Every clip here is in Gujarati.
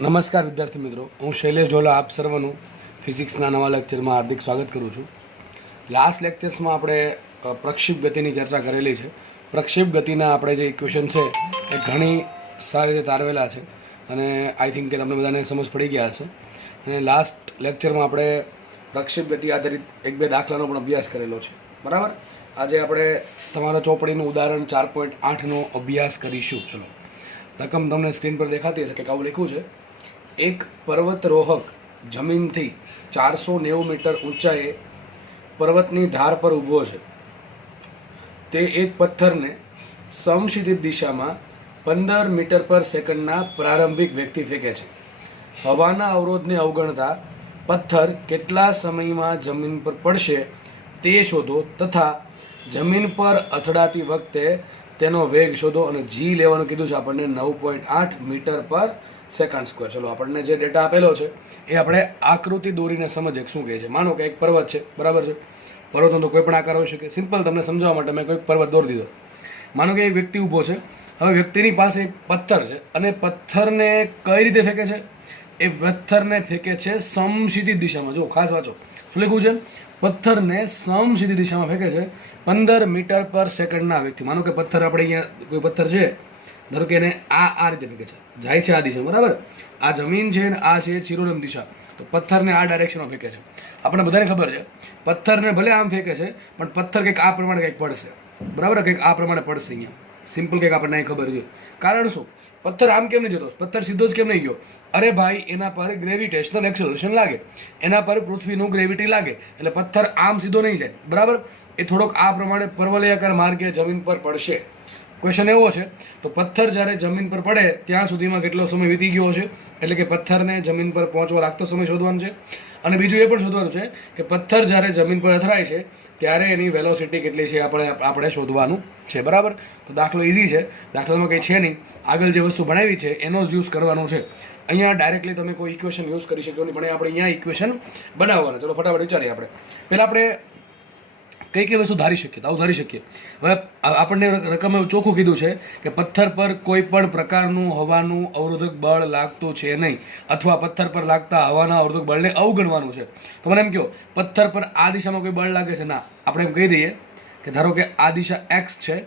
નમસ્કાર વિદ્યાર્થી મિત્રો, હું શૈલેષ ઝોલા આપ સર્વનું ફિઝિક્સના નવા લેક્ચરમાં હાર્દિક સ્વાગત કરું છું. લાસ્ટ લેક્ચર્સમાં આપણે પ્રક્ષેપ ગતિની ચર્ચા કરેલી છે. પ્રક્ષેપ ગતિના આપણે જે ઇક્વેશન છે એ ઘણી સારી રીતે તારવેલા છે અને આઈ થિંક કે તમને બધાને સમજ પડી ગયા હશે. અને લાસ્ટ લેક્ચરમાં આપણે પ્રક્ષેપ ગતિ આધારિત એક બે દાખલાનો પણ અભ્યાસ કરેલો છે, બરાબર. આજે આપણે તમારા ચોપડીનું ઉદાહરણ 4.8નો અભ્યાસ કરીશું. ચલો, રકમ તમને સ્ક્રીન પર દેખાતી હશે કે આવું લખ્યું છે. એક પર્વતરોહક જમીનથી 490 મીટર ઊંચાઈએ પર્વતની ધાર પર ઊભો છે. તે એક પથ્થરને સમક્ષિતિજ દિશામાં 15 મીટર પર સેકન્ડના પ્રારંભિક વેગથી ફેંકે છે. હવાના અવરોધને અવગણતા પથ્થર કેટલા સમયમાં જમીન પર પડશે તે શોધો તથા જમીન પર અથડાતી વખતે તેનો વેગ શોધો. અને જી લેવાનું કીધું છે આપણને 9.8 મીટર પર સેકન્ડ સ્ક્વેર. ચલો, આપણને જે ડેટા આપેલો છે એ આપણે આકૃતિ દોરીને સમજીએ શું કહે છે. માનો કે એક પર્વત છે, બરાબર છે. પર્વતનો તો કોઈ પણ આકાર હોઈ શકે. સિમ્પલ તમને સમજાવવા માટે મેં કોઈ પર્વત દોરી દીધો. માનો કે એક વ્યક્તિ ઊભો છે. હવે વ્યક્તિની પાસે એક પથ્થર છે અને પથ્થરને કઈ રીતે ફેંકે છે? એ પથ્થરને ફેંકે છે સમક્ષિતિજ દિશામાં. જો ખાસ વાંચો શું લખ્યું છે. પથ્થરને સમક્ષિતિજ દિશામાં ફેંકે છે 15 મીટર પર સેકન્ડના વેગથી. માનો કે પથ્થર આપણે અહીંયા કોઈ પથ્થર છે, ધારો કે એને આ રીતે ફેંકે છે, જાય છે આ દિશા, બરાબર. આ જમીન છે ને આ છે ચિરોલમ દિશા. તો પથ્થરને આ ડાયરેક્શનમાં ફેંકે છે. આપણે બધાને ખબર છે પથ્થરને ભલે આમ ફેંકે છે પણ પથ્થર કંઈક આ પ્રમાણે કંઈક પડશે, બરાબર. કંઈક આ પ્રમાણે પડશે અહીંયા. સિમ્પલ કંઈક આપણને અહીં ખબર છે. કારણ શું? પથ્થર આમ કેમ નહીં જતો? પથ્થર સીધો જ કેમ નહીં ગયો? અરે ભાઈ, એના પર ગ્રેવિટેશનલ એક્સેલરેશન લાગે, એના પર પૃથ્વીનું ગ્રેવિટી લાગે, એટલે પથ્થર આમ સીધો નહીં જાય, બરાબર. એ થોડોક આ પ્રમાણે પરવલયાકાર માર્ગે જમીન પર પડશે. ક્વેશ્ચન એવો છે, તો પથ્થર જ્યારે જમીન પર પડે ત્યાં સુધીમાં કેટલો સમય વીતી ગયો છે? એટલે કે પથ્થરને જમીન પર પહોંચવા લાગતો સમય શોધવાનો છે. અને બીજું એ પણ શોધવાનું છે કે પથ્થર જ્યારે જમીન પર અથડાય છે ત્યારે એની વેલોસિટી કેટલી છે આપણે શોધવાનું છે, બરાબર. તો દાખલો ઇઝી છે, દાખલામાં કંઈ છે નહીં. આગળ જે વસ્તુ ભણાવી છે એનો જ યુઝ કરવાનો છે. અહીંયા ડાયરેક્ટલી તમે કોઈ ઇક્વેશન યુઝ કરી શકો નહીં, પણ આપણે અહીંયા ઇક્વેશન બનાવવાના. ચલો ફટાફટ વિચારીએ. આપણે પહેલાં આપણે કઈ કઈ વસ્તુ ધારી શકીએ તો આવું ધારી શકીએ. હવે આપણને રકમ એવું ચોખ્ખું કીધું છે કે પથ્થર પર કોઈ પણ પ્રકારનું હવાનું અવરોધક બળ લાગતું છે નહીં, અથવા પથ્થર પર લાગતા હવાના અવરોધક બળને અવગણવાનું છે. તો મને એમ કહો, પથ્થર પર આ દિશામાં કોઈ બળ લાગે છે? ના. આપણે એમ કહી દઈએ કે ધારો કે આ દિશા એક્સ છે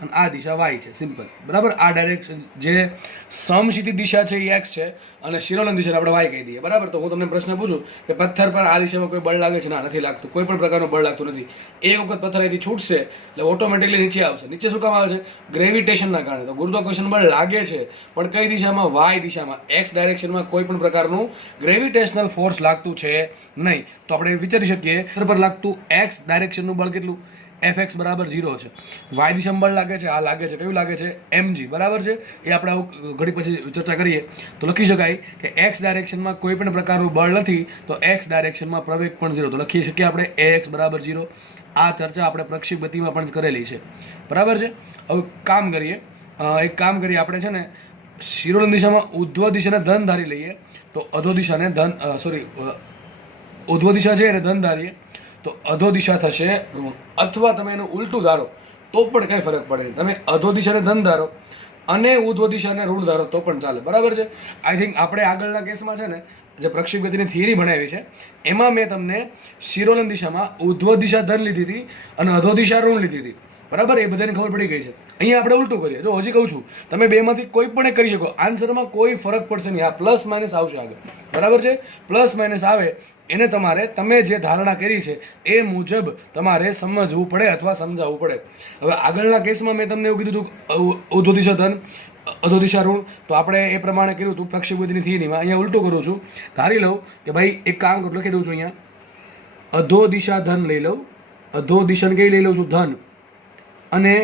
અને આ દિશા વાય છે. સિમ્પલ, બરાબર. આ ડાયરેક્શન જે સમક્ષિતિજ દિશા છે એ એક્સ છે અને શિરોલમ દિશાને આપણે વાય કહી દઈએ, બરાબર. તો હું તમને પ્રશ્ન પૂછું કે પથ્થર પર આ દિશામાં કોઈ બળ લાગે છે? ના, નથી લાગતું. કોઈ પણ પ્રકારનું બળ લાગતું નથી. એ વખત પથ્થર અહીંથી છૂટશે એટલે ઓટોમેટિકલી નીચે આવશે. નીચે શું કામ આવે છે? ગ્રેવિટેશનના કારણે. તો ગુરુત્વાકર્ષણ બળ લાગે છે પણ કઈ દિશામાં? વાય દિશામાં. એક્સ ડાયરેક્શનમાં કોઈ પણ પ્રકારનું ગ્રેવિટેશનલ ફોર્સ લાગતું છે નહીં. તો આપણે વિચારી શકીએ પથ્થર પર લાગતું એક્સ ડાયરેક્શનનું બળ કેટલું? Fx બરાબર 0 છે. વાય દિશામાં બળ લાગે છે, આ લાગે છે, કયું લાગે છે? mg, બરાબર છે. એ આપણે આવું ઘડી પછી ચર્ચા કરીએ તો લખી શકાય કે એક્સ ડાયરેક્શનમાં કોઈ પણ પ્રકારનું બળ નથી, તો એક્સ ડાયરેક્શનમાં પ્રવેગ પણ 0. તો લખી શકીએ આપણે ax બરાબર 0. આ ચર્ચા આપણે પ્રક્ષેપ ગતિમાં પણ કરેલી છે, બરાબર છે. હવે કામ કરીએ, એક કામ કરીએ આપણે છે ને, શિરોલમ દિશામાં ઉધ્વ દિશાને ધન ધારી લઈએ તો અધો દિશાને ઉધ્વ દિશા છે એને ધન ધારીએ તો અધો દિશા થશે ઋણ. અથવા તમે એનું ઉલટું ધારો તો પણ કંઈ ફરક પડે નહીં. તમે અધો દિશાને ધન ધારો અને ઉધ્વ દિશાને ઋણ ધારો તો પણ ચાલે, બરાબર છે. આઈ થિંક આપણે આગળના કેસમાં છે ને જે પ્રક્ષેપ ગતિની થિયરી ભણાવી છે એમાં મેં તમને શિરોલમ દિશામાં ઉધ્વ દિશા ધન લીધી હતી અને અધો દિશા ઋણ લીધી હતી, બરાબર. એ બધાને ખબર પડી ગઈ છે. અહીંયા આપણે ઉલટું કરીએ. જો હજી કહું છું, તમે બેમાંથી કોઈ પણ એક કરી શકો. આન્સરમાં કોઈ ફરક પડશે નહીં. આ પ્લસ માઇનસ આવશે આગળ, બરાબર છે. પ્લસ માઇનસ આવે એને તમે જે ધારણા કરી છે એ મુજબ તમારે સમજવું પડે અથવા સમજાવવું પડે. હવે આગળના કેસમાં મેં તમને એવું કીધું હતું ઉધ્વ દિશા ધન અધો દિશા ઋણ, તો આપણે એ પ્રમાણે કર્યું હતું પ્રક્ષેપ ગતિની થિયરીમાં. અહીંયા ઉલટું કરું છું. ધારી લઉં કે ભાઈ એક કામ કરું, લખી દઉં છું અહીંયા અધો દિશા ધન લઈ લઉં. અધો દિશાને કઈ લઈ લઉં છું? ધન. અને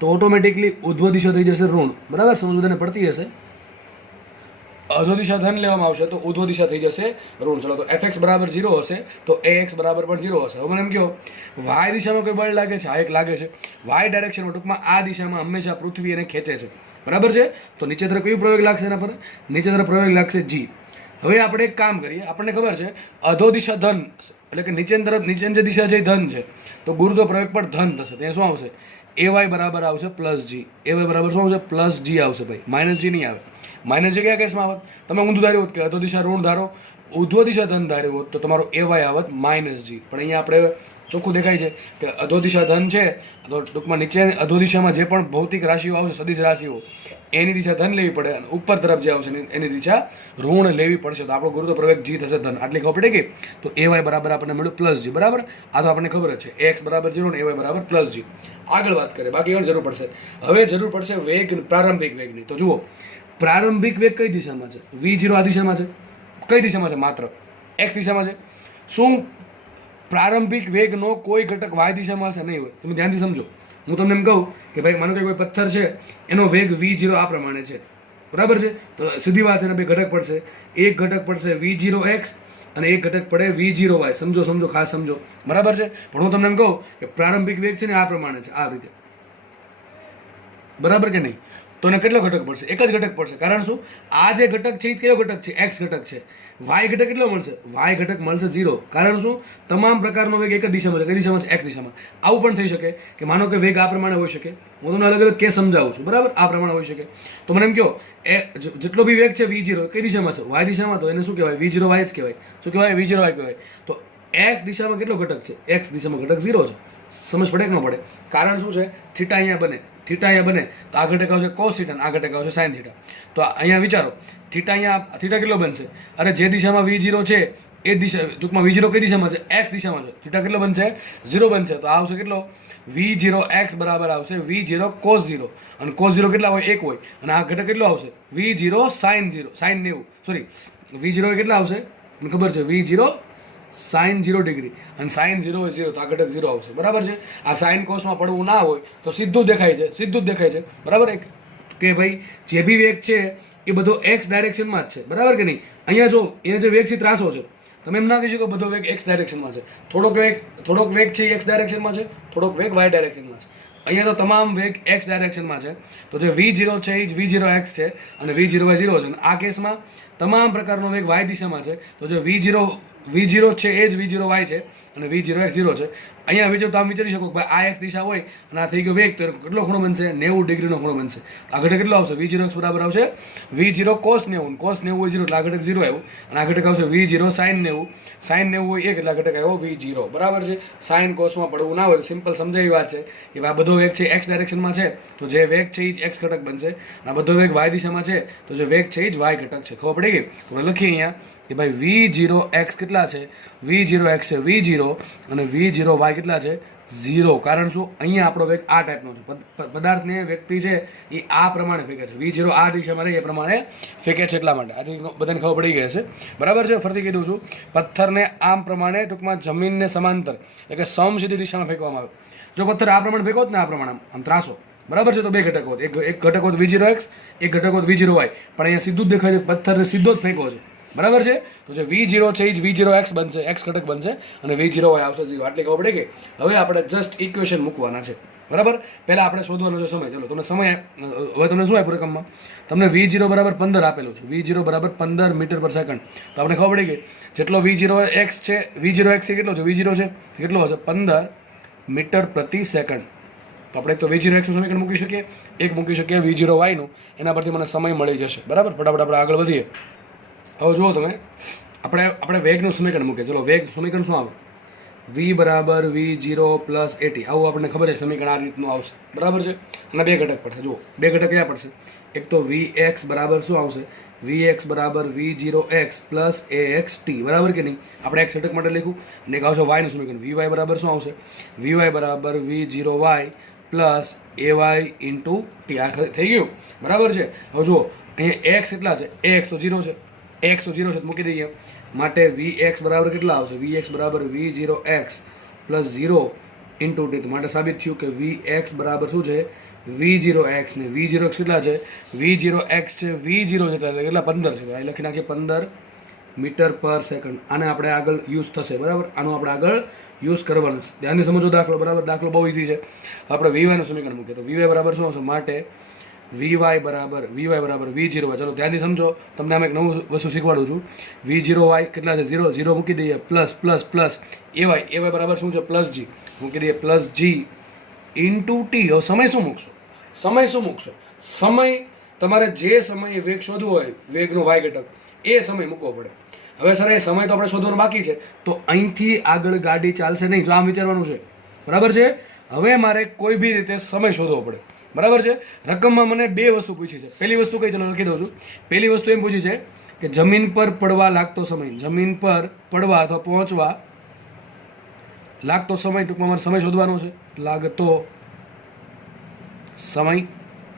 તો ઓટોમેટિકલી ઉધ્વ દિશા થઈ જશે ઋણ, બરાબર. સમજ બધાને પડતી હશે. અધો દિશા ધન લેવામાં આવશે તો ઉધ્વ દિશા થઈ જશે ઋણ. ચલો, તો fx બરાબર 0 હશે તો ax બરાબર પણ 0 હશે. હવે મને એમ કહો, વાય દિશામાં કોઈ બળ લાગે છે? આ એક લાગે છે. વાય ડાયરેક્શનમાં ટૂંકમાં આ દિશામાં હંમેશા પૃથ્વી એને ખેંચે છે, બરાબર છે. તો નીચે તરફ કયું પ્રવેગ લાગશે એના પર? નીચે તરફ પ્રવેગ લાગશે g. હવે આપણે એક કામ કરીએ. આપણને ખબર છે અધો દિશા ધન એટલે કે નીચેની જે દિશા છે એ ધન છે, તો ગુરુત્વ પ્રવેગ પણ ધન થશે. ત્યાં શું આવશે? ay બરાબર આવશે પ્લસ જી. ay બરાબર શું આવશે? પ્લસ જી આવશે ભાઈ, માઇનસ જી નહીં આવે. માઇનસ જે કયા કેસમાં આવત? તમે ઊંધું ધાર્યું હોત કે અધો દિશા ઋણ ધારો, ઉધ્વ દિશા ધન ધાર્યું હોત તો તમારો AY આવત -G. પણ અહીંયા આપણે ચોખ્ખું દેખાય છે કે અધો દિશા ધન છે, તો ટૂંકમાં નીચે અધો દિશામાં જે પણ ભૌતિક રાશિઓ આવશે, સદિશ રાશિઓ, એની દિશા ધન લેવી પડે, અને ઉપર તરફ જે આવશે એની દિશા ઋણ લેવી પડશે. તો આપણો ગુરુત્વ પ્રવેગ G થશે ધન. આટલી ખબર પડી ગઈ? તો AY બરાબર આપણને મળ્યું +G. બરાબર? આ તો આપણને ખબર જ છે, x બરાબર 0 ને AY બરાબર +G. આગળ વાત કરીએ, બાકી એની જરૂર પડશે. હવે જરૂર પડશે વેગ, પ્રારંભિક વેગની. તો જુઓ, પ્રારંભિક વેગ કઈ દિશામાં છે? V0 આ દિશામાં છે. કઈ દિશામાં છે? માત્ર x દિશામાં છે. શું પ્રારંભિક વેગનો કોઈ ઘટક y દિશામાં હશે? નહીં હોય. તમે ધ્યાનથી સમજો. હું તમને એમ કહું કે ભાઈ માનો કે કોઈ પથ્થર છે, એનો વેગ V0 આ પ્રમાણે છે, બરાબર છે? તો સીધી વાત છે ને, બે ઘટક પડશે. એક ઘટક પડશે V0x અને એક ઘટક પડે V0y. સમજો, ખાસ સમજો, બરાબર છે? પણ હું તમને એમ કહું કે પ્રારંભિક વેગ છે ને આ પ્રમાણે છે, આ રીતે, બરાબર કે નહીં? તો એને કેટલો ઘટક પડશે? એક જ ઘટક પડશે. કારણ શું? આ જે ઘટક છે એ કયો ઘટક છે? x ઘટક છે. y ઘટક કેટલો મળશે? y ઘટક મળશે 0. કારણ શું? તમામ પ્રકારનો વેગ એક જ દિશામાં છે. કઈ દિશામાં છે? x દિશામાં. આવું પણ થઈ શકે કે માનો કે વેગ આ પ્રમાણે હોઈ શકે. હું તમને અલગ અલગ કેસ સમજાવું છું, બરાબર? આ પ્રમાણે હોઈ શકે. તો મને એમ કહો, જેટલો બી વેગ છે V0 કઈ દિશામાં છે? y દિશામાં. તો એને શું કહેવાય? V0y જ કહેવાય. શું કહેવાય? V0y કહેવાય. તો x દિશામાં કેટલો ઘટક છે? x દિશામાં ઘટક 0 છે. સમજ પડે કે ન પડે? કારણ શું છે? થીટા અહીંયા બને, તો આ ઘટક આવશે cos θ, આ ઘટક આવશે sin θ. તો અહીંયા વિચારો, થીટા કેટલો બનશે? અરે જે દિશામાં V0 છે એ દિશા, ટૂંકમાં V0 કઈ દિશામાં છે? x દિશામાં છે. થીટા કેટલો બનશે? 0 બનશે. તો આ આવશે કેટલો? V0x બરાબર આવશે V0 cos 0, અને cos 0 કેટલા હોય? 1 હોય. અને આ ઘટક કેટલો આવશે? V0 sin 90. સોરી, V0 કેટલા આવશે? મને ખબર છે, V0 sin 0 ડિગ્રી, અને sin 0 હોય 0, તો આ ઘટક 0 આવશે. બરાબર છે? આ સાઇન કોસમાં પડવું ના હોય તો સીધું જ દેખાય છે, બરાબર? કે ભાઈ જે બી વેગ છે એ બધો x ડાયરેક્શનમાં જ છે, બરાબર કે નહીં? અહીંયા જો એ જે વેગ છે ત્રાસો છે. તમે એમ ના કહી શકો બધો વેગ x ડાયરેક્શનમાં છે. થોડોક વેગ છે x ડાયરેક્શનમાં છે, થોડોક વેગ y ડાયરેક્શનમાં છે. અહીંયા તો તમામ વેગ x ડાયરેક્શનમાં છે. તો જે V0 છે એ જ V0x છે, અને V0y 0 છે. અને આ કેસમાં તમામ પ્રકારનો વેગ y દિશામાં છે. તો જે V0 છે એ જ V0y છે, અને V0x 0 છે. અહીંયા વિચારો તો આમ વિચારી શકો કે ભાઈ આ x દિશા હોય અને આ થઈ ગયો વેગ, તો કેટલો ખૂણો બનશે? 90 ડિગ્રીનો ખૂણો બનશે. આ ઘટક કેટલો આવશે? V0x બરાબર આવશે V0 cos 90. cos 90 હોય 0 એટલે આ ઘટક 0 આવ્યું, અને આ ઘટક આવશે V0 sin 90. sin 90 હોય 1 એટલે આ ઘટક આવ્યો V0. બરાબર છે? સાઇન કોસમાં પડવું ના હોય. સિમ્પલ સમજાવી વાત છે કે આ બધો વેગ છે x ડાયરેક્શનમાં છે, તો જે વેગ છે એ જ x ઘટક બનશે. આ બધો વેગ y દિશામાં છે, તો જે વેગ છે એ જ y ઘટક છે. ખબર પડી ગઈ? તો લખીએ અહીંયા કે ભાઈ V0x કેટલા છે? V0x છે V0, અને V0y કેટલા છે? 0. કારણ શું? અહીંયા આપણો વેગ આ ટાઈપનો છે. પદાર્થને વ્યક્તિ છે એ આ પ્રમાણે ફેંકે છે. V0 આ દિશામાં રહે એ પ્રમાણે ફેંકે છે, એટલા માટે. આ બધાને ખબર પડી ગઈ છે, બરાબર છે? ફરીથી કીધું છું, પથ્થરને આમ પ્રમાણે, ટૂંકમાં જમીનને સમાંતર, એટલે કે સમસીધી દિશામાં ફેંકવામાં આવે. જો પથ્થર આ પ્રમાણે ફેંકો ને, આ પ્રમાણે આમ ત્રાસો, બરાબર છે, તો બે ઘટક હોત. એક ઘટક હોત V0x, એક ઘટક હોત V0y. પણ અહીંયા સીધું જ દેખાય છે, પથ્થરને સીધો જ ફેંકો છે, બરાબર છે? તો જે V0 છે એ જ V0x બનશે, x ઘટક બનશે, અને V0y આવશે 0. આટલી ખબર પડે કે હવે આપણે જસ્ટ ઇક્વેશન મૂકવાના છે, બરાબર? પહેલા આપણે શોધવાનો છે સમય. ચલો, તમને સમય હવે તમને શું આપ્યું રકમમાં? તમને V0 બરાબર 15 આપેલું છે. V0 બરાબર 15 મીટર પર સેકન્ડ. તો આપણે ખબર પડી ગઈ જેટલો V0x છે, V0x એ કેટલો છે? V0 છે કેટલો હશે? 15 મીટર પ્રતિ સેકન્ડ. તો આપણે એક તો V0x નું સમીકરણ મૂકી શકીએ, એક મૂકી શકીએ V0y નું. એના પરથી મને સમય મળી જશે, બરાબર? ફટાફટ આપણે આગળ વધીએ. હવે જુઓ તમે, આપણે વેગનું સમીકરણ મૂકીએ. ચલો, વેગ સમીકરણ શું આવે? V બરાબર V0 પ્લસ AT. આવું આપણને ખબર છે સમીકરણ આ રીતનું આવશે, બરાબર છે? અને બે ઘટક પડશે. જુઓ, બે ઘટક કયા પડશે? એક તો Vx બરાબર શું આવશે? Vx બરાબર V0x પ્લસ AXT, બરાબર કે નહીં? આપણે x ઘટક માટે લખ્યું. અને એક આવશે y નું સમીકરણ. Vy બરાબર શું આવશે? Vy બરાબર V0y plus AY into T. આ થઈ ગયું, બરાબર છે? હવે જુઓ, અહીંયા x કેટલા છે? Ax તો 0 છે, x તો 0 છે, મૂકી દઈએ. માટે Vx બરાબર કેટલા આવશે? Vx બરાબર V0x પ્લસ 0 ઇન્ટુ T. માટે સાબિત થયું કે Vx બરાબર શું છે? V0x. ને V0x કેટલા છે? V0x છે V0 જેટલા, કેટલા? 15 છે. અહીં લખી નાખીએ 15 મીટર પર સેકન્ડ. આને આપણે આગળ યુઝ થશે, બરાબર? આનું આપણે આગળ યુઝ કરવાનું છે. ધ્યાનથી સમજો દાખલો, બરાબર? દાખલો બહુ ઇઝી છે. આપણે Vy નું સમીકરણ મૂકીએ તો Vy બરાબર શું આવશે? માટે Vy બરાબર V0y. ચલો ધ્યાનથી સમજો, તમને આમ એક નવું વસ્તુ શીખવાડું છું. V0y કેટલા છે? 0. 0 મૂકી દઈએ, પ્લસ પ્લસ પ્લસ AY બરાબર શું છે? પ્લસ G મૂકી દઈએ, પ્લસ G ઇન્ટુ T. હવે સમય શું મૂકશો? સમય તમારે જે સમયે વેગ શોધવો હોય વેગનો વાય ઘટક એ સમય મૂકવો પડે. હવે સર એ સમય તો આપણે શોધવાનો બાકી છે, તો અહીંથી આગળ ગાડી ચાલશે નહીં, જો આમ વિચારવાનું છે, બરાબર છે. હવે મારે કોઈ બી રીતે સમય શોધવો પડે, બરાબર છે. રકમમાં મને બે વસ્તુ પૂછી છે. પહેલી વસ્તુ કઈ, ચલો લખી દઉં છું. પહેલી વસ્તુ એમ પૂછી છે કે જમીન પર પડવા લાગતો સમય, જમીન પર પડવા અથવા પહોંચવા લાગતો સમય, ટૂંકમાં મારે સમય શોધવાનો છે, લાગતો સમય.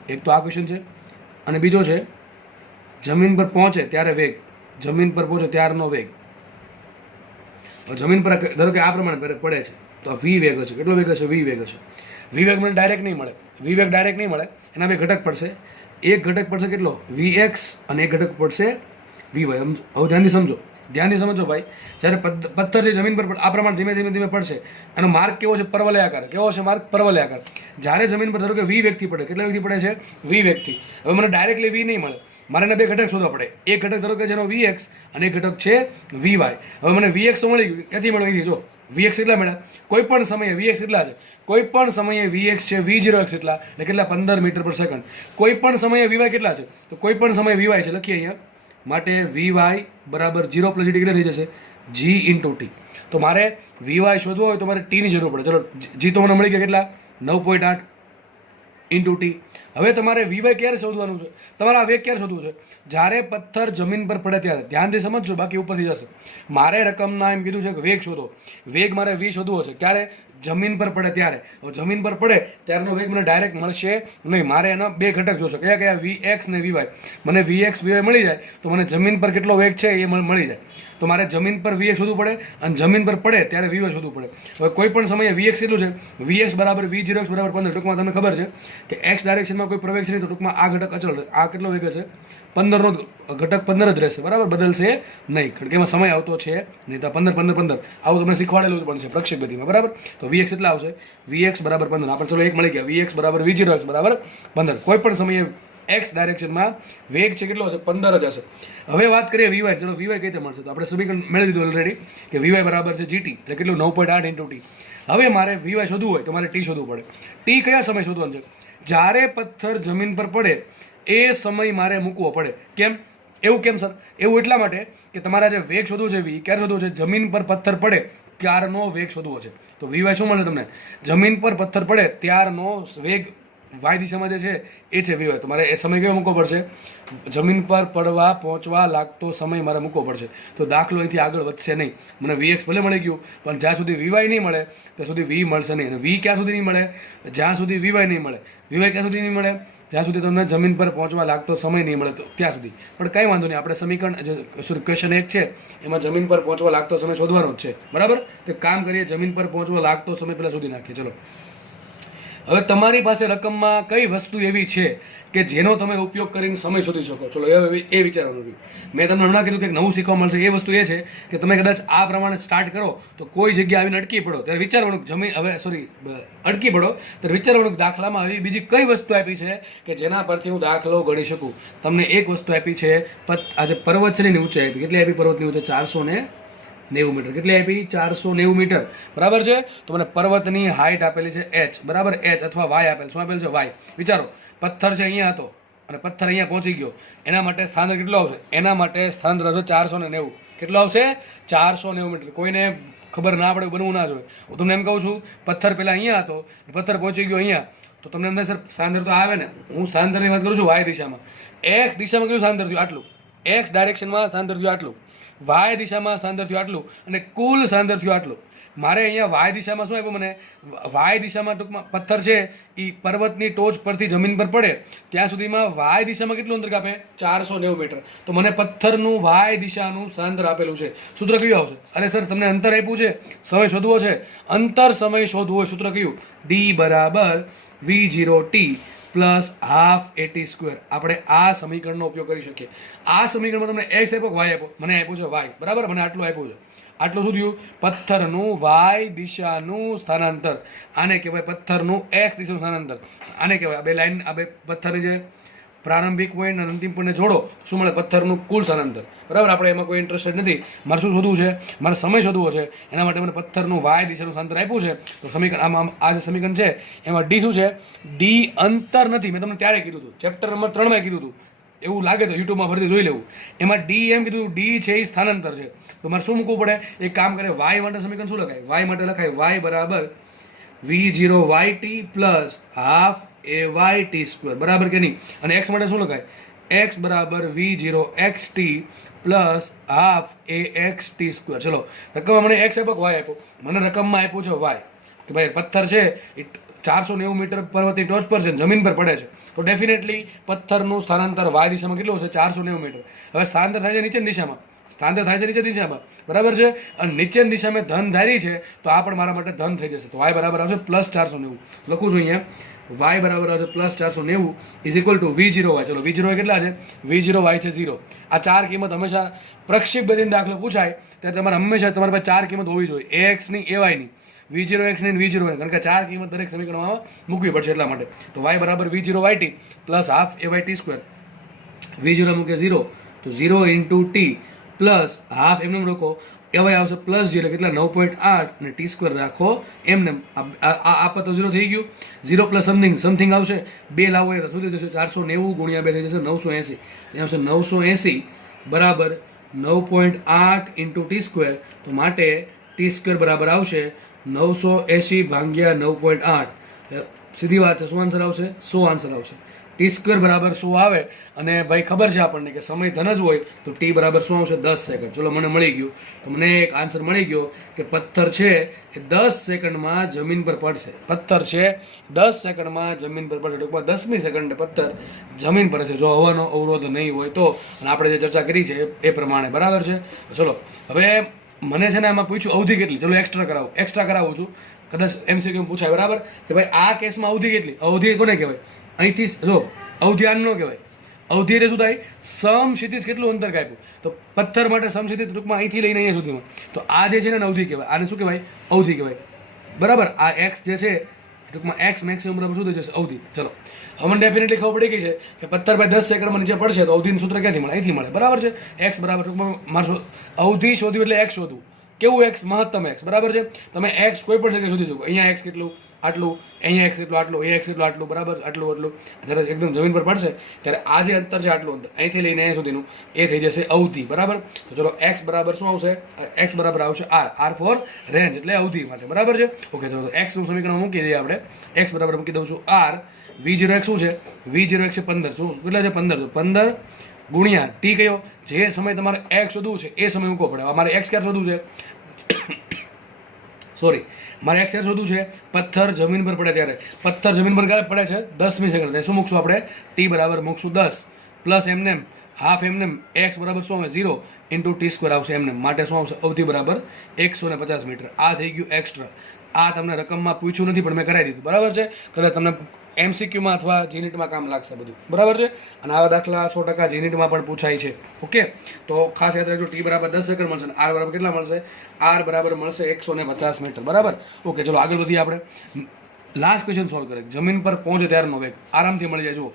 એક તો આ ક્વેશ્ચન છે. અને બીજો છે જમીન પર પહોંચે ત્યારે વેગ, જમીન પર પહોંચે ત્યારનો વેગ. જમીન પર ધારો કે આ પ્રમાણે પડે છે તો વી વેગ હશે. કેટલો વેગ હશે? વી વેગ હશે. વી વેગ મને ડાયરેક્ટ નહીં મળે, વી વેગ ડાયરેક્ટ નહીં મળે, એના બે ઘટક પડશે. એક ઘટક પડશે કેટલો? વી એક્સ, અને એક ઘટક પડશે વી વાય. હવે ધ્યાનથી સમજો ભાઈ. જ્યારે પથ્થર છે જમીન પર આ પ્રમાણે ધીમે ધીમે ધીમે પડશે, એનો માર્ગ કેવો છે? પરવલયાકાર. કેવો છે માર્ગ? પરવલયાકાર. જ્યારે જમીન પર ધારો કે વી વેગથી પડે, કેટલા વેગથી પડે છે? વી વેગથી. હવે મને ડાયરેક્ટલી વી નહીં મળે, મારે એના બે ઘટક શોધવા પડે. એક ઘટક ધારો કે જેનો વી એક્સ અને એક ઘટક છે વી વાય. હવે મને વી એક્સ તો મળી ગયું, ક્યાંથી મળે? જો વી એક્સ કેટલા મળ્યા? કોઈ પણ સમયે વી એક્સ કેટલા છે? કોઈ પણ સમયે વી એક્સ છે V0 એક્સ એટલા, એટલે કેટલા? 15 મીટર પર સેકન્ડ. કોઈ પણ સમયે વી વાય કેટલા છે? તો કોઈ પણ સમયે વી વાય છે, લખીએ અહીંયા. માટે વી વાય બરાબર 0 + GT કેટલા થઈ જશે? G × T. તો મારે વી વાય શોધવો હોય તો મારે ટીની જરૂર પડે. ચલો જી તો મને મળી ગયા કેટલા? 9.8 × T. હવે તમારે વી વાય ક્યારે શોધવાનું છે? તમારે આ વેગ ક્યારે શોધવું છે? જ્યારે પથ્થર જમીન પર પડે ત્યારે. ધ્યાનથી સમજજો, બાકી ઉપરથી જશે. મારે રકમના એમ કીધું છે કે વેગ શોધો. વેગ મારે વી શોધવો છે ક્યારે? જમીન પર પડે ત્યારે. હવે જમીન પર પડે ત્યારનો વેગ મને ડાયરેક્ટ મળશે નહીં, મારે એના બે ઘટક જોશો. કયા કયા? વી એક્સ ને વી વાય. મને વી એક્સ વી વાય મળી જાય તો મને જમીન પર કેટલો વેગ છે એ મળી જાય. તો મારે જમીન પર વી એક્સ શોધવું પડે, અને જમીન પર પડે ત્યારે વી વાય શોધવું પડે. હવે કોઈ પણ સમયે વી એક્સ કેટલું છે? વી એક્સ બરાબર V0 એક્સ બરાબર 15. ટૂંકમાં તમને ખબર છે કે એક્સ ડાયરેક્શનમાં કોઈ પ્રવેગ છે નહીં, તો ટૂંકમાં આ ઘટક અચળ રહે. આ કેટલો વેગ હશે? 15 નો ઘટક 15 જ રહેશે, બરાબર, બદલશે નહીં, કારણ કે એમાં સમય આવતો છે નહીં. તો 15 15 15 આવું તમને શીખવાડેલું જ પણ છે પ્રક્ષેપ ગતિમાં, બરાબર. તો વી એક્સ એટલા આવશે? વી એક્સ બરાબર 15. આપણે ચલો એક મળી ગયા. વી એક્સ બરાબર V0 એક્સ બરાબર 15. કોઈ પણ સમયે એક્સ ડાયરેક્શનમાં વેગ છે કેટલો હશે? 15 જ હશે. હવે વાત કરીએ વી વાય. ચલો વી વાય કઈ રીતે મળશે? તો આપણે સમીકરણ મેળવી દીધું ઓલરેડી કે વી વાય બરાબર છે GT, એટલે કેટલું? 9.8 × T. હવે મારે વી વાય શોધવું હોય તો મારે ટી શોધવું પડે. ટી કયા સમય શોધવાનું છે? જ્યારે પથ્થર જમીન પર પડે એ સમય મારે મૂકવો પડે. કેમ? એવું કેમ સર? એવું એટલા માટે કે તમારા જે વેગ શોધવો છે વી ક્યારે શોધવો છે? જમીન પર પથ્થર પડે ત્યારનો વેગ શોધવો છે. તો વી વાય શું મળે તમને? જમીન પર પથ્થર પડે ત્યારનો વેગ વાય દિશામાં જે છે એ છે વી વાય. તો મારે એ સમય કેવો મૂકવો પડશે? જમીન પર પડવા પહોંચવા લાગતો સમય મારે મૂકવો પડશે. તો દાખલો અહીંથી આગળ વધશે નહીં. મને વી એક્સ ભલે મળી ગયું, પણ જ્યાં સુધી વી વાય નહીં મળે ત્યાં સુધી વી મળશે નહીં. અને વી ક્યાં સુધી નહીં મળે? જ્યાં સુધી વી વાય નહીં મળે. વી વાય ક્યાં સુધી નહીં મળે? જ્યાં સુધી તમને જમીન પર પહોંચવા લાગતો સમય નહીં મળે તો ત્યાં સુધી. પણ કંઈ વાંધો નહીં, આપણે સમીકરણ ક્વેશ્ચન 1 છે એમાં જમીન પર પહોંચવા લાગતો સમય શોધવાનો જ છે, બરાબર. તો કામ કરીએ, જમીન પર પહોંચવા લાગતો સમય પહેલાં શોધી નાખીએ. ચલો હવે તમારી પાસે રકમમાં કઈ વસ્તુ એવી છે કે જેનો તમે ઉપયોગ કરીને સમય શોધી શકો? ચલો એ વિચારવાનું રહ્યું. મેં તમને હમણાં કીધું કે નવું શીખવા મળશે. એ વસ્તુ એ છે કે તમે કદાચ આ પ્રમાણે સ્ટાર્ટ કરો તો કોઈ જગ્યાએ આવીને અટકી પડો ત્યારે વિચારવાનું અટકી પડો ત્યારે વિચારવાનું દાખલામાં આવી બીજી કઈ વસ્તુ આપી છે કે જેના પરથી હું દાખલો ગણી શકું. તમને એક વસ્તુ આપી છે, આજે પર્વત છે ને ઊંચાઈ આપી. કેટલી આપી પર્વતની ઊંચાઈ? 490 મીટર. કેટલી આપી? 490 મીટર, બરાબર છે. તો મને પર્વતની હાઈટ આપેલી છે h, બરાબર. h અથવા વાય આપેલ. શું આપેલ છે? વાય. વિચારો, પથ્થર છે અહીંયા હતો અને પથ્થર અહીંયા પહોંચી ગયો, એના માટે સ્થાનાંતર કેટલો આવશે? એના માટે સ્થાનાંતર આવશે 490. કેટલો આવશે? 490 મીટર. કોઈને ખબર ના પડે, બનવું ના જોઈએ. હું તમને એમ કહું છું, પથ્થર પહેલા અહીંયા હતો, પથ્થર પહોંચી ગયો અહીંયા, તો તમને અંદર સર સ્થાનાંતર તો આવે ને. હું સ્થાનાંતરની વાત કરું છું વાય દિશામાં. એક્સ દિશામાં કેટલું સ્થાનાંતર થયું? આટલું. એક્સ ડાયરેક્શનમાં સ્થાનાંતર થયું આટલું. વાય દિશામાં સ્થાનાંતર થયું આટલું. અને કુલ સ્થાનાંતર થયું આટલું. મારે અહીંયા વાય દિશામાં શું આપ્યું મને? વાય દિશામાં ટૂંકમાં પથ્થર છે એ પર્વતની ટોચ પરથી જમીન પર પડે ત્યાં સુધીમાં વાય દિશામાં કેટલું અંતર કાપે? 490 મીટર. તો મને પથ્થરનું વાય દિશાનું સ્થાનાંતર આપેલું છે. સૂત્ર કયું આવશે? અરે સર તમને અંતર આપ્યું છે, સમય શોધવો છે. અંતર સમય શોધવો હોય, સૂત્ર કયું? D બરાબર V0T પ્લસ હાફ AT². આપણે આ સમીકરણનો ઉપયોગ કરી શકીએ. આ સમીકરણમાં તમને એક્સ આપ્યો, વાય આપ્યો. મને આપ્યું છે વાય, બરાબર. મને આટલું આપ્યું છે. આટલું શું થયું? પથ્થરનું વાય દિશાનું સ્થાનાંતર. આને કહેવાય પથ્થરનું એક્સ દિશાનું સ્થાનાંતર. આને કહેવાય આ બે લાઈન, આ બે પથ્થરની જે પ્રારંભિક પોઈન્ટ અને અંતિમ પોઈન્ટને જોડો શું મળે? પથ્થરનું કુલ સ્થાનાંતર. બરાબર, આપણે એમાં કોઈ ઇન્ટરેસ્ટેડ નથી. મારે શું શોધવું છે? મારે સમય શોધવો છે. એના માટે મને પથ્થરનું વાય દિશાનું સ્થાનાંતર આપ્યું છે. તો સમીકરણ આમાં આ જે સમીકરણ છે એમાં ડી શું છે? ડી અંતર નથી. મેં તમને ત્યારે કીધું હતું, ચેપ્ટર નંબર 3 કીધું હતું. એવું લાગે તો યુટ્યુબમાં ફરીથી જોઈ લેવું. એમાં ડી એમ કીધું, ડી છે એ સ્થાનાંતર છે. તો મારે શું મૂકવું પડે? એક કામ કરે, વાય માટે સમીકરણ શું લખાય? વાય માટે લખાય વાય બરાબર v0yt પ્લસ હાફ AYT², બરાબર કે નહીં? અને એક્સ માટે શું લખાય? એક્સ બરાબર v0xt પ્લસ હાફ AXT². ચલો, રકમમાં મને એક્સ આપ્યો કે વાય આપ્યો? મને રકમમાં આપ્યું છે વાય. કે ભાઈ પથ્થર છે એ 490 મીટર પર્વતની ટોચ પર છે, જમીન પર પડે છે, તો ડેફિનેટલી પથ્થરનું સ્થાનાંતર વાય દિશામાં કેટલું હશે? 490 મીટર. હવે સ્થાનાંતર થાય છે નીચેની દિશામાં, સ્થાનાંતર થાય છે નીચે દિશામાં, બરાબર છે. અને નીચેની દિશામાં ધન ધારી છે તો આ પણ મારા માટે ધન થઈ જશે. તો વાય બરાબર આવશે +490. લખું છું અહીંયા, વાય બરાબર આવશે +490 ઇઝ ઇક્વલ ટુ v0y. ચલો, v0y કેટલા છે? v0y છે 0. આ ચાર કિંમત હંમેશા પ્રક્ષેપ ગતિનો દાખલો પૂછાય ત્યારે તમારે હંમેશા તમારી પાસે ચાર કિંમત હોવી જોઈએ, ax ની, ay ની, v0x ની, v0y, કારણ કે ચાર કિંમત દરેક સમીકરણમાં મૂકવી પડશે એટલા માટે. તો y બરાબર v0yt plus half AYT². v0 મૂકે 0 તો 0 ઇન્ટુ ટી પ્લસ હાફ એમને રોકો, એવાય આવશે +0 કેટલા? 9.8 અને t² રાખો એમને. આ તો 0 થઈ ગયું. 0 પ્લસ સમથિંગ આવશે, 2 લાવો એ સુધી જશે. 490 ગુણ્યા 2 થઈ જશે 980. એ આવશે 980 બરાબર 9.8 ઇન્ટુ t². તો માટે t² બરાબર આવશે 980 ભાગ્યા 9.8. સીધી વાત છે, શું આન્સર આવશે? 100 આન્સર આવશે. t² બરાબર 100 આવે. અને ભાઈ ખબર છે આપણને કે સમય ધન જ હોય તો t બરાબર શું આવશે? 10 સેકન્ડ. ચલો, મને મળી ગયું. તો મને એક આન્સર મળી ગયો કે પથ્થર છે એ 10 સેકન્ડમાં જમીન પર પડશે. પથ્થર છે 10 સેકન્ડમાં જમીન પર પડશે. ટૂંકમાં 10મી સેકન્ડે પથ્થર જમીન પર છે, જો હવાનો અવરોધ નહીં હોય તો. અને આપણે જે ચર્ચા કરી છે એ પ્રમાણે, બરાબર છે. ચલો, હવે મને છે ને એમાં પૂછ્યું અવધિ કેટલી. ચલો, એક્સ્ટ્રા કરાવું છું, કદાચ MCQ પૂછાય, બરાબર, કે ભાઈ આ કેસમાં અવધિ કેટલી? અવધિ કોને કહેવાય? અહીંથી જો અવધિ આન ન કહેવાય. અવધિ એટલે શું થાય? સમક્ષિતિજ કેટલું અંતર કાપ્યું. તો પથ્થર માટે સમક્ષિતિજ ટૂંકમાં અહીંથી લઈને અહીંયા સુધીમાં. તો આ જે છે ને અવધિ કહેવાય. આને શું કહેવાય? અવધિ કહેવાય, બરાબર. આ એક્સ જે છે ટૂંકમાં એક્સ મેક્સિમમ બરાબર શું થઈ જશે? અવધિ. ચલો, હવે ડેફિનેટલી ખબર પડી ગઈ છે કે પથ્થર ભાઈ 10 સેકન્ડમાં નીચે પડશે તો અવધિનું સૂત્ર ક્યાંથી મળે? અહીંથી મળે, બરાબર છે. એક્સ બરાબર ટૂંકમાં મારે અવધિ શોધ્યું એટલે એક્સ શોધવું. કેવું એક્સ? મહત્તમ એક્સ, બરાબર છે. તમે એક્સ કોઈ પણ જગ્યાએ શોધી શકો. અહીંયા એક્સ કેટલું? આટલું. અહીંયા એક્સ કેટલું? આટલું. એ એક્સ કેટલું? આટલું, બરાબર. આટલું. જ્યારે એકદમ જમીન પર પડશે ત્યારે આ જે અંતર છે આટલું અંતર, અહીંથી લઈને અહીંયા સુધીનું, એ થઈ જશે અવધિ, બરાબર. તો ચલો, એક્સ બરાબર શું આવશે? એક્સ બરાબર આવશે આર ફોર રેન્જ, એટલે અવધિ માટે, બરાબર છે. ઓકે, ચલો, એક્સનું સમીકરણ મૂકી દઈએ આપણે. એક્સ બરાબર મૂકી દઉં છું આર. v0x શું છે? v0x છે 15. શું કેટલા છે? 15. 15 ગુણ્યા ટી કયો? જે સમય તમારે એક્સ શોધવું છે એ સમય મૂકવો પડે. મારે એક્સ ક્યારે શોધવું છે? સોરી, મારે એક્સ ક્યારે શોધવું છે? પથ્થર જમીન પર પડે ત્યારે. પથ્થર જમીન પર ક્યારે પડે છે? 10મી સેકન્ડ. શું મૂકશું આપણે? ટી બરાબર મૂકશું 10 પ્લસ એમને હાફ એમને એક્સ બરાબર શું આવે? 0 ઇન્ટુ t² આવશે એમને. માટે શું આવશે? અવધિ બરાબર 150 મીટર. આ થઈ ગયું એક્સ્ટ્રા. આ તમને રકમમાં પૂછ્યું નથી પણ મેં કરાવી દીધું, બરાબર છે. કદાચ તમને MCQમાં અથવા જીનીટમાં કામ લાગશે બધું, બરાબર છે. અને આવા દાખલા 100% જીનીટમાં પણ પૂછાય છે. ઓકે, તો ખાસ યાદ રાખજો, ટી બરાબર 10 સેકન્ડ મળશે અને આર બરાબર કેટલા મળશે? આર બરાબર મળશે 150 મીટર, બરાબર. ઓકે, ચલો આગળ વધીએ આપણે. લાસ્ટ ક્વેશ્ચન સોલ્વ કરીએ. જમીન પર પહોંચે ત્યારનો વેગ આરામથી મળી જાય. જુઓ,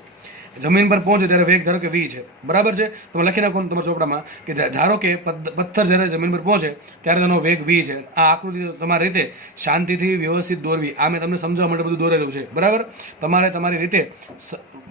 જમીન પર પહોંચે ત્યારે વેગ ધારો કે v છે, બરાબર છે. તમે લખી નાખો તમારા ચોપડામાં કે ધારો કે પથ્થર જ્યારે જમીન પર પહોંચે ત્યારે તેનો વેગ v છે. આ આકૃતિ તમારી રીતે શાંતિથી વ્યવસ્થિત દોરવી. આ મેં તમને સમજાવવા માટે બધું દોરેલું છે, બરાબર. તમારે તમારી રીતે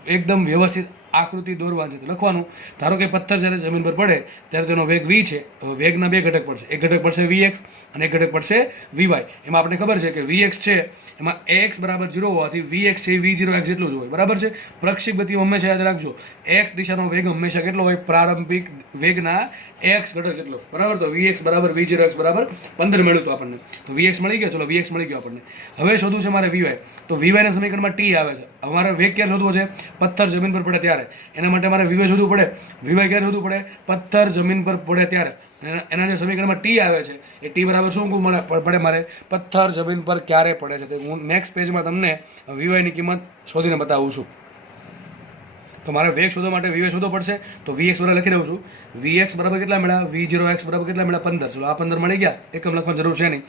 એકદમ વ્યવસ્થિત આકૃતિ દોરવાની છે. લખવાનું, ધારો કે પથ્થર જ્યારે જમીન પર પડે ત્યારે તેનો વેગ v છે. વેગના બે ઘટક પડશે. એક ઘટક પડશે vx અને એક ઘટક પડશે vy. એમાં આપણે ખબર છે કે vx છે એમાં ax બરાબર 0 હોવાથી vx છે v0x જેટલું જ હોય, બરાબર છે. પ્રક્ષેપ ગતિ હંમેશા યાદ રાખજો, x દિશાનો વેગ હંમેશા કેટલો હોય? પ્રારંભિક વેગના x ઘટક જેટલો, બરાબર. તો vx બરાબર v0x બરાબર 15 મળ્યું તો આપણને. તો vx મળી ગયો. ચલો, vx મળી ગયો આપણને. હવે શોધવું છે મારે vy. તો vy ના સમીકરણમાં t આવે છે. અમારે વેગ ક્યારે શોધવો છે? પથ્થર જમીન પર પડે ત્યારે. એના માટે મારે vy શોધવું પડે. vy ક્યારે શોધવું પડે? પથ્થર જમીન પર પડે ત્યારે. એના જે સમીકરણમાં ટી આવે છે એ ટી બરાબર શું પડે મારે? પથ્થર જમીન પર ક્યારે પડે છે. હું નેક્સ્ટ પેજમાં તમને વીવાયની કિંમત શોધીને બતાવું છું. તો મારે વેગ શોધવા માટે વીવાય શોધવો પડશે. તો vx બરાબર લખી દઉં છું. vx બરાબર કેટલા મળ્યા? v0x બરાબર કેટલા મળ્યા? 15. ચલો, આ 15 મળી ગયા. એકમ લખવાની જરૂર છે નહીં.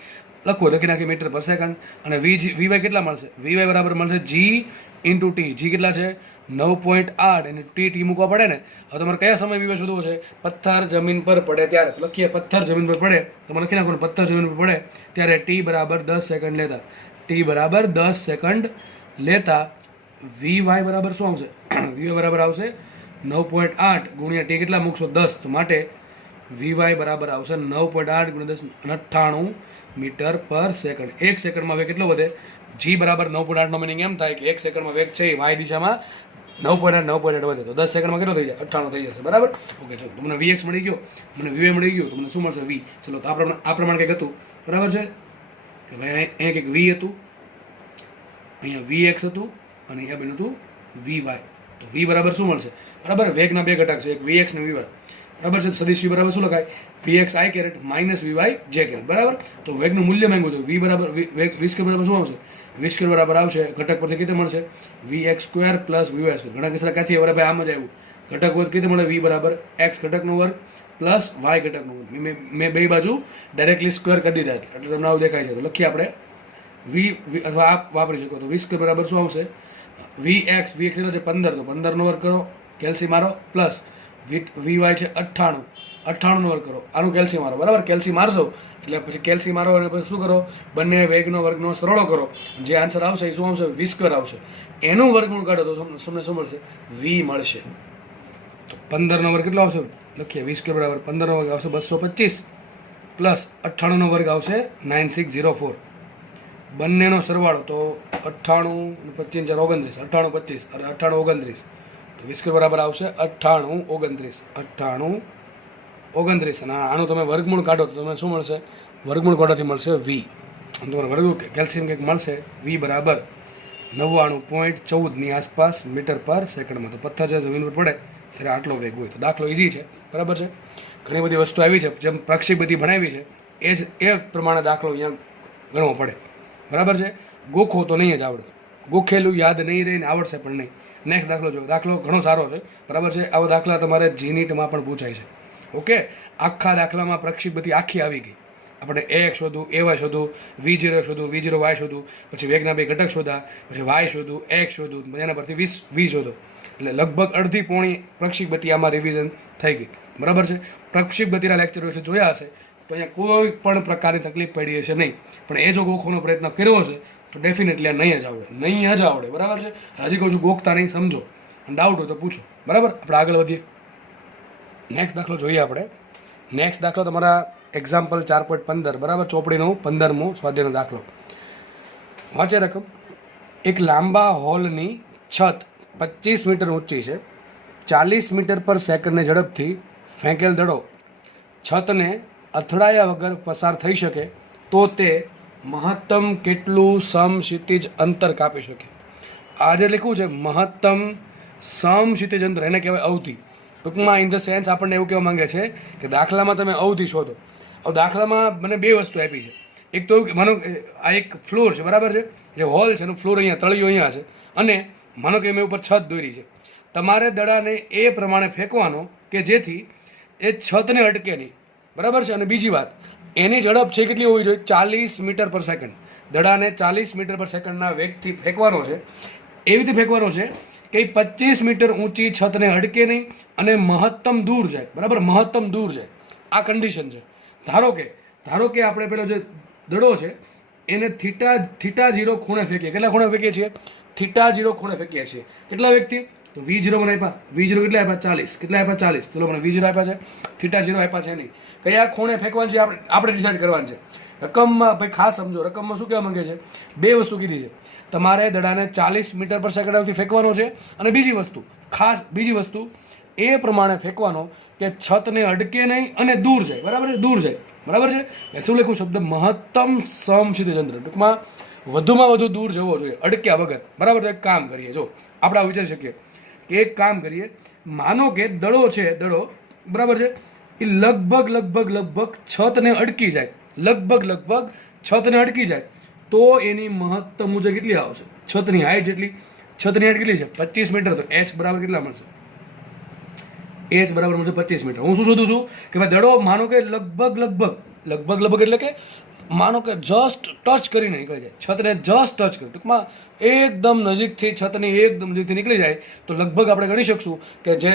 લખવું લખી નાખી મીટર પર સેકન્ડ. અને વીવાય કેટલા મળશે? વીવાય બરાબર મળશે જી ઇન્ટુ ટી. જી કેટલા છે? 9.8 અને ટી મૂકવા પડે ને. હવે તમારે કયા સમય વીવાય શોધવો છે? પથ્થર જમીન પર પડે ત્યારે. તો લખીએ પથ્થર જમીન પર પડે, તમે લખી નાખો પથ્થર જમીન પર પડે ત્યારે ટી બરાબર 10 સેકન્ડ લેતા. ટી બરાબર 10 સેકન્ડ લેતા વીવાય બરાબર શું આવશે? વીવાય બરાબર આવશે 9.8 ગુણ્યા ટી કેટલા મૂકશો? 10. તો માટે વીવાય બરાબર આવશે 9.8 ગુણ્યા 10 98 મીટર પર સેકન્ડ. 1 સેકન્ડમાં વેગ કેટલો વધે? જી બરાબર 9.8 નો મિનિંગ એમ થાય કે 1 સેકન્ડમાં વેગ છે વાય દિશામાં 9.8 વધે. તો 10 સેકન્ડમાં કેટલો થઈ જાય? 98 થઈ જશે. બરાબર. ઓકે, ચલો તમને વીએક્સ મળી ગયો, મને વીવાય મળી ગયો, તમને શું મળશે? વી. ચલો તો આ પ્રમાણે કંઈક હતું. બરાબર છે કે ભાઈ અહીંયા કંઈક વી હતું, અહીંયા વીએક્સ હતું અને અહીંયા બન્યું હતું વીવાય. તો વી બરાબર શું મળશે? બરાબર, વેગના બે ઘટક છે, એક વીએક્સ ને વીવાય. બરાબર છે. સદિશ વી બરાબર શું લખાય? વીએક્સ આઈ કેરેટ માઇનસ વીવાય જે કેરેટ. બરાબર. તો વેગનું મૂલ્ય માંગ્યું છે. વી બરાબર વી સ્ક્વેર બરાબર શું આવશે? વી સ્ક્વેર બરાબર આવશે ઘટક પરથી કેટલે મળશે? V X square plus V Y square. ઘણા કિસ્સા ક્યાંથી હવે ભાઈ આમ જ આવ્યું. ઘટક વર્ગ કેટલે મળે? વી બરાબર એક્સ ઘટકનો વર્ગ પ્લસ વાય ઘટકનો વર્ગ. મેં બે બાજુ ડાયરેક્ટલી સ્ક્વેર કરી દીધા એટલે તમને આવું દેખાય છે. તો લખીએ આપણે વી અથવા આપ વાપરી શકો. તો વી સ્ક્વેર બરાબર શું આવશે? વી એક્સ કેટલો છે? 15. તો 15 નો વર્ગ કરો, કેલ્સી મારો, પ્લસ વીવાય છે 98 નો વર્ગ કરો, આનું કેલ્સી મારો. બરાબર, કેલ્સી મારશો એટલે પછી કેલ્સી મારો અને પછી શું કરો? બંને વેગનો વર્ગનો સરળો કરો. જે આન્સર આવશે એ શું આવશે? વી સ્ક્વેર આવશે. એનું વર્ગમૂળ કાઢો તો તમને શું મળશે? વી મળશે. તો 15 નો વર્ગ કેટલો આવશે? લખીએ વી સ્ક્વેર બરાબર 15 નો વર્ગ આવશે 225 પ્લસ 98 નો વર્ગ આવશે 9604. બંનેનો સરવાળો તો 98 25 29, 98 25 અને 98 29. તો વી સ્ક્વેર બરાબર આવશે 98 29 અને આનું તમે વર્ગમૂળ કાઢો તો તમને શું મળશે? વર્ગમૂળ કાઢવાથી મળશે વી. અને તમારે વર્ગ કેલ્શિયમ કંઈક મળશે વી બરાબર 99.14 આસપાસ મીટર પર સેકન્ડમાં. તો પથ્થર જે જમીન પર પડે ત્યારે આટલો વેગ હોય. તો દાખલો ઇઝી છે. બરાબર છે. ઘણી બધી વસ્તુ આવી છે, જેમ પ્રક્ષેપ બધી ભણાવી છે એ પ્રમાણે દાખલો અહીંયા ગણવો પડે. બરાબર છે. ગોખો તો નહીં જ આવડે, ગોખેલું યાદ નહીં રહીને આવડશે પણ નહીં. નેક્સ્ટ દાખલો જો. દાખલો ઘણો સારો છે. બરાબર છે. આવા દાખલા તમારે જીનીટમાં પણ પૂછાય છે. ઓકે, આખા દાખલામાં પ્રક્ષેપ બધી આખી આવી ગઈ. આપણે એક્સ શોધું, એવાય શોધું, વી0 શોધું, વી0 વાય શોધું, પછી વેગના બે ઘટક શોધા, પછી વાય શોધું, એક્સ શોધું, એના પરથી વી શોધો. એટલે લગભગ અડધી પોણી પ્રક્ષેપ ગતિ આમાં રિવિઝન થઈ ગઈ. બરાબર છે. પ્રક્ષેપ ગતિના લેક્ચર વિશે જોયા હશે તો અહીંયા કોઈ પણ પ્રકારની તકલીફ પડી હશે નહીં. પણ એ જો ગોખવાનો પ્રયત્ન કર્યો હશે તો ડેફિનેટલી આ નહીં જ આવડે. બરાબર છે. હજી કહું છું ગોખતા નહીં, સમજો. ડાઉટ હોય તો પૂછો. બરાબર. આપણે આગળ વધીએ. નેક્સ્ટ દાખલો જોઈએ આપણે. નેક્સ્ટ દાખલો તમારા એક્ઝામ્પલ 4.15. બરાબર, ચોપડીનું 15મો સ્વાધ્યાયનો દાખલો. વાંચે રકમ. એક લાંબા હોલની છત 25 મીટર ઊંચી છે. 40 મીટર પર સેકન્ડની ઝડપથી ફેંકેલ દડો છતને અથડાયા વગર પસાર થઈ શકે તો તે મહત્તમ કેટલું સમક્ષિતિજ અંતર કાપી શકે? આજે લખ્યું છે મહત્તમ સમક્ષિતિજ અંતર, એને કહેવાય અવધિ. ટૂંકમાં ઇન ધ સેન્સ આપણને એવું કહેવા માંગે છે કે દાખલામાં તમે અવધિ શોધો. હવે દાખલામાં મને બે વસ્તુ આપી છે. એક તો માનો આ એક ફ્લોર છે. બરાબર છે. જે હોલ છે એનું ફ્લોર અહીંયા, તળિયો અહીંયા છે, અને માનો કે મેં ઉપર છત દોરી છે. તમારે દડાને એ પ્રમાણે ફેંકવાનો કે જેથી એ છતને અટકે નહીં. બરાબર છે. અને બીજી વાત, એની ઝડપ છે કેટલી હોવી જોઈએ? 40 મીટર પર સેકન્ડ. દડાને 40 મીટર પર સેકન્ડના વેગથી ફેંકવાનો છે. એવી રીતે ફેંકવાનો છે કે 25 મીટર ઊંચી છતને અડકે નહીં અને મહત્તમ દૂર જાય. બરાબર, મહત્તમ દૂર જાય. આ કન્ડિશન છે. ધારો કે આપણે પેલો જે દડો છે એને થીટા 0 ખૂણે ફેંકીએ. કેટલા ખૂણે ફેંકીએ છીએ? થીટા 0 ખૂણે ફેંકીએ છીએ. કેટલા વેગથી? તો વી0 મને આપ્યા. વી0 કેટલા આપ્યા? 40. કેટલા આપ્યા? 40. ચલો મને વી0 આપ્યા છે, થીટા 0 આપ્યા છે નહીં. કયા ખૂણે ફેંકવાનું છે આપણે ડિસાઇડ કરવાનું છે. રકમમાં ભાઈ ખાસ સમજો, રકમમાં શું કહેવા માંગે છે? બે વસ્તુ કીધી છે. તમારે દડાને 40 મીટર પર સેકન્ડથી ફેંકવાનો છે, અને બીજી વસ્તુ એ પ્રમાણે ફેંકવાનો કે છતને અડકે નહીં અને દૂર જાય. બરાબર છે, દૂર જાય. બરાબર છે. શું લખ્યું શબ્દ? મહત્તમ સમક્ષિતિજ અંતર. ટૂંકમાં વધુમાં વધુ દૂર જવો જોઈએ, અડક્યા વગર. બરાબર. તો એક કામ કરીએ, જો આપણે આ વિચારી શકીએ કે એક કામ કરીએ. માનો કે દડો છે, બરાબર છે, એ લગભગ છતને અડકી જાય. લગભગ છતને અડકી જાય તો એની મહત્તમ ઊંચાઈ કેટલી આવશે? છતની હાઈટ જેટલી. છતની હાઈટ કેટલી છે? 25 મીટર. તો h બરાબર કેટલા મળશે? h બરાબર મળશે 25 મીટર. હું શું શોધું છું કે ભાઈ દડો માનો કે લગભગ એટલે કે માનો કે જસ્ટ ટચ કરીને નીકળી જાય, છતને જસ્ટ ટચ કરી, ટૂંકમાં એકદમ નજીકથી છતની એકદમ નજીકથી નીકળી જાય તો લગભગ આપણે ગણી શકશું કે જે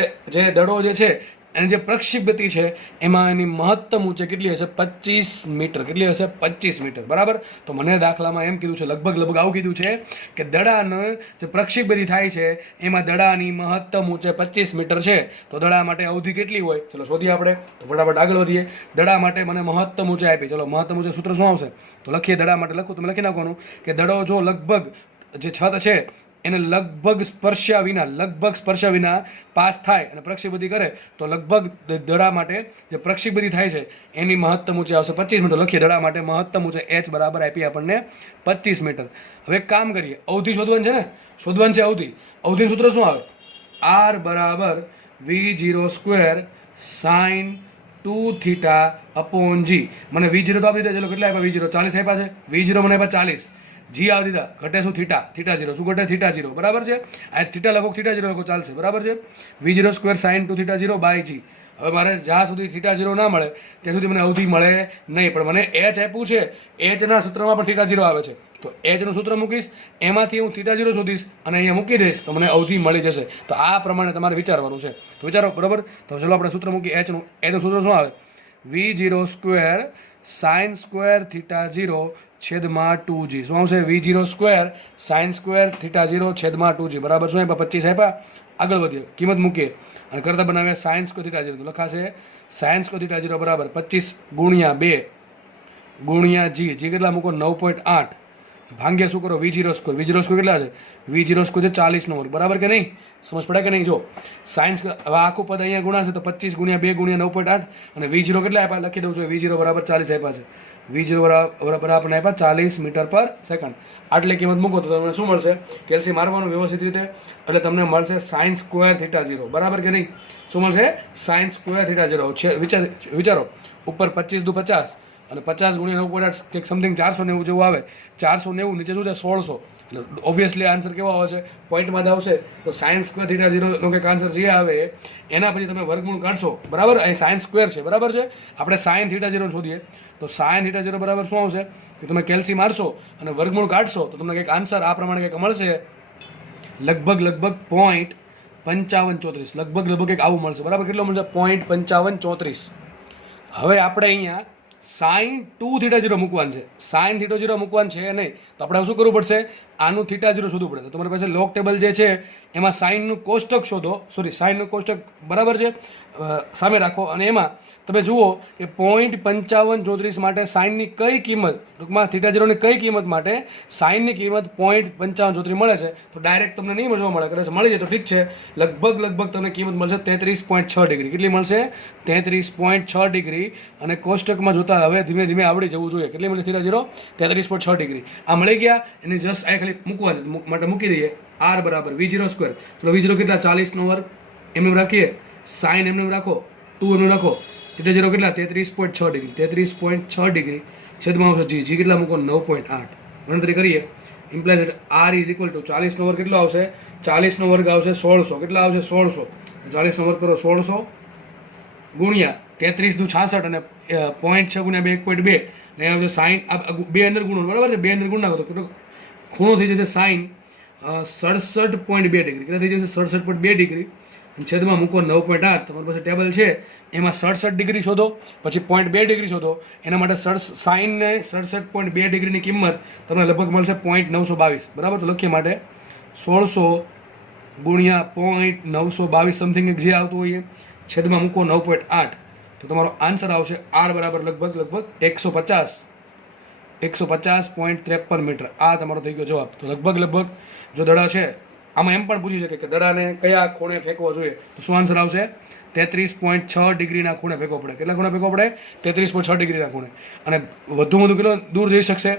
દડો જે છે એની જે પ્રક્ષેપ ગતિ છે એમાં એની મહત્તમ ઊંચાઈ કેટલી હશે? 25 મીટર. કેટલી હશે? 25 મીટર. બરાબર. તો મને દાખલામાં એમ કીધું છે, લગભગ આવું કીધું છે કે દડાનો જે પ્રક્ષેપ ગતિ થાય છે એમાં દડાની મહત્તમ ઊંચાઈ 25 મીટર છે. તો દડા માટે અવધિ કેટલી હોય? ચલો શોધીએ આપણે. તો ફટાફટ આગળ વધીએ. દડા માટે મને મહત્તમ ઊંચાઈ આપી. ચલો મહત્તમ ઊંચાઈ સૂત્ર શું આવશે? તો લખીએ. દડા માટે લખું, તમે લખી નાખવાનું કે દડો જો લગભગ જે છત છે એને લગભગ સ્પર્શ્યા વિના પાસ થાય અને પ્રક્ષેપગતિ કરે તો લગભગ દડા માટે જે પ્રક્ષેપગતિ થાય છે એની મહત્તમ ઊંચાઈ આવશે 25 મીટર. લખીએ દડા માટે મહત્તમ ઊંચાઈ h બરાબર આપી આપણને 25 મીટર. હવે એક કામ કરીએ, અવધિ શોધવાની છે ને, શોધવાની છે અવધિ. અવધિનું સૂત્ર શું આવે? r બરાબર v0 square sign 2θ upon g. મને v0 તો આપી દીધા. ચલો કેટલા આપ્યા? v0 40 આપ્યા છે. v0 મને આપ્યા 40. જી આવી દીધા. ઘટે શું? θ0. શું ઘટે? θ0. બરાબર છે. આ θ લખો, θ0 લખો, ચાલશે. બરાબર છે. v0 સ્ક્વેર સાઇન 2θ0 બાય જી. હવે મારે જ્યાં સુધી θ0 ના મળે ત્યાં સુધી મને અવધિ મળે નહીં, પણ મને h આપ્યું છે. h ના સૂત્રમાં પણ θ0 આવે છે, તો h નું સૂત્ર મૂકીશ, એમાંથી હું θ0 શોધીશ અને અહીંયા મૂકી દઈશ તો મને અવધિ મળી જશે. તો આ પ્રમાણે તમારે વિચારવાનું છે. તો વિચારો. બરાબર. તો ચલો આપણે સૂત્ર મૂકીએ. h નું સૂત્ર શું આવે? v0 સ્ક્વેર સાઇન સ્ક્વેર θ0 છેદમાં 2g. શું આવશે? v0 સ્ક્વેર સાઇન સ્ક્વેર θ0 છેદમાં 2g બરાબર શું આપ્યા? 25 આપ્યા. આગળ વધીએ, કિંમત મૂકીએ અને કરતા બનાવીએ સાઇન સ્ક્વેર θ0. તો લખાશે સાઇન સ્ક્વેર θ0 બરાબર 25 ગુણ્યા 2 ગુણ્યા g. g કેટલા મૂકો? 9.8 ભાગ્યા શું કરો? v0 square. v0 સ્ક્વેર કેટલા છે? v0 સ્ક્વેર છે 40 નો વર્ગ. બરાબર કે નહીં? સમજ પડે કે નહીં? જો સાઇન હવે આખું પદ અહીંયા ગુણાશે તો 25 ગુણ્યા 2 ગુણ્યા 9.8 અને v0 કેટલા આપ્યા? લખી દઉં છું. v0 બરાબર 40 આપ્યા છે. v0 બરાબર આપણે આપ્યા 40 મીટર પર સેકન્ડ. આટલી કિંમત મૂકો તો તમને શું મળશે? કેલ્સી મારવાનું વ્યવસ્થિત રીતે એટલે તમને મળશે સાઇન સ્ક્વેર θ0. બરાબર કે નહીં? શું મળશે? Sine square θ0. વિચારો, ઉપર 25 દુ 50 અને 50 ગુણ્યા 9.8 કંઈક સમથિંગ 490 જેવું આવે. 490 નીચે શું છે? 1600. એટલે ઓબ્વિયસલી આન્સર કેવો આવે છે? પોઈન્ટમાં જ આવશે. તો સાઇન સ્ક્વેર θ0 નો કંઈક આન્સર જે આવે એના પછી તમે વર્ગમૂળ કાઢશો. બરાબર. અહીં સાઇન સ્ક્વેર છે. બરાબર છે. આપણે સાઇન θ0 શોધીએ તો સાઇન θ0 બરાબર શું આવશે? કે તમે કેલ્સી મારશો અને વર્ગમૂળ કાઢશો તો તમને કંઈક આન્સર આ પ્રમાણે કંઈક મળશે. લગભગ 0.5534. લગભગ કંઈક આવું મળશે. બરાબર. કેટલો મળશે? 0.5534. હવે આપણે અહીંયા સાઇન 2θ0 મૂકવાનું છે. સાઇન θ0 મૂકવાનું છે નહીં તો આપણે શું કરવું પડશે? આનું θ0 શોધવું પડે. તો તમારી પાસે લોગ ટેબલ જે છે એમાં સાઇનનું કોષ્ટક શોધો. સાઇનનું કોષ્ટક બરાબર છે સામે રાખો અને એમાં તમે જુઓ કે 0.5534 માટે સાઇનની કઈ કિંમત, ટૂંકમાં θ0ની કઈ કિંમત માટે સાઇનની કિંમત 0.5534 મળે છે. તો ડાયરેક્ટ તમને નહીં જોવા મળે. કદાચ મળી જાય તો ઠીક છે. લગભગ તમને કિંમત મળશે 33.6 ડિગ્રી. કેટલી મળશે? 33.6 ડિગ્રી. અને કોષ્ટકમાં જોતા હવે ધીમે ધીમે આવડી જવું જોઈએ. કેટલી મળશે? θ0 33.6 ડિગ્રી. આ મળી ગયા. એની જસ્ટ આ ખાલી મૂકવા માટે મૂકી દઈએ. r બરાબર v0 સ્ક્વેર. ચલો v0 કેટલા? 40 નો વર્ગ. એમને રાખીએ. સાઇન એમને રાખો, 2 એમને રાખો. θ0 કેટલા? 33.6 ડિગ્રી. 33.6 ડિગ્રી છેદમાં આવશે g. g કેટલા મૂકો? 9.8. ગણતરી કરીએ. Implies r is equal to 40 નો વર્ગ કેટલો આવશે? 40 નો વર્ગ આવશે 1600. કેટલા આવશે? 1600. 40 નો વર્ગ કરો 1600 ગુણ્યા 33 દુ 66 અને 0.6 ગુણ્યા 2 1.2 ને આવશે સાઇન. બે અંદર ગુણો. બરાબર છે. બે અંદર ગુણ નાખો તો કેટલો ખૂણો થઈ જશે? Sine 67.2 degree. કેટલા થઈ જશે? 67.2 ડિગ્રી. છેદમાં મૂકો 9.8. તમારી પાસે ટેબલ છે એમાં 67 ડિગ્રી શોધો, પછી 0.2 ડિગ્રી શોધો. એના માટે સાઇનને 67.2 ડિગ્રીની કિંમત તમને લગભગ મળશે 0.922. બરાબર. તો લખીએ માટે 1600 ગુણ્યા 0.922 સમથિંગ જે આવતું હોય છેદમાં મૂકો 9.8. તો તમારો આન્સર આવશે r બરાબર લગભગ 150.53 મીટર. આ તમારો થઈ ગયો જવાબ. તો લગભગ જો દડા છે આમાં એમ પણ પૂછી શકે કે દડાને કયા ખૂણે ફેંકવો જોઈએ તો શું આન્સર આવશે? 33.6 ડિગ્રીના ખૂણે ફેંકવો પડે. કેટલા ખૂણે ફેંકવો પડે? 33.6 ડિગ્રીના ખૂણે. અને વધુમાં વધુ કેટલો દૂર જઈ શકશે?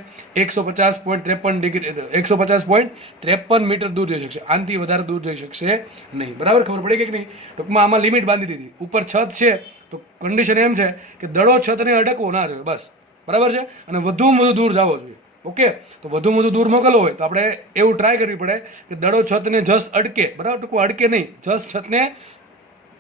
150.53 ડિગ્રી 150.53 મીટર દૂર જઈ શકશે. આનાથી વધારે દૂર જઈ શકશે નહીં. બરાબર. ખબર પડી કે નહીં? ટૂંકમાં આમાં લિમિટ બાંધી દીધી. ઉપર છત છે તો કન્ડિશન એમ છે કે દડો છતને અડકવો ના જોઈએ. બસ. બરાબર છે. અને વધુમાં વધુ દૂર જવો જોઈએ. ઓકે. તો વધુમાં વધુ દૂર મોકલવો હોય તો આપણે એવું ટ્રાય કરવી પડે કે દડો છતને જસ્ટ અડકે. બરાબર. ટૂંકું અડકે નહીં, જસ્ટ છતને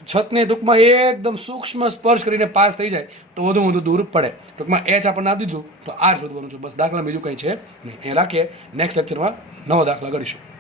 છતને ટૂંકમાં એકદમ સૂક્ષ્મ સ્પર્શ કરીને પાસ થઈ જાય તો વધુ દૂર પડે. ટૂંકમાં એચ આપણને આપી દીધું તો આર શોધવાનું છે, બસ દાખલા બીજું કંઈ છે નહીં. એ રાખીએ, નેક્સ્ટ લેક્ચરમાં નવો દાખલા કરીશું.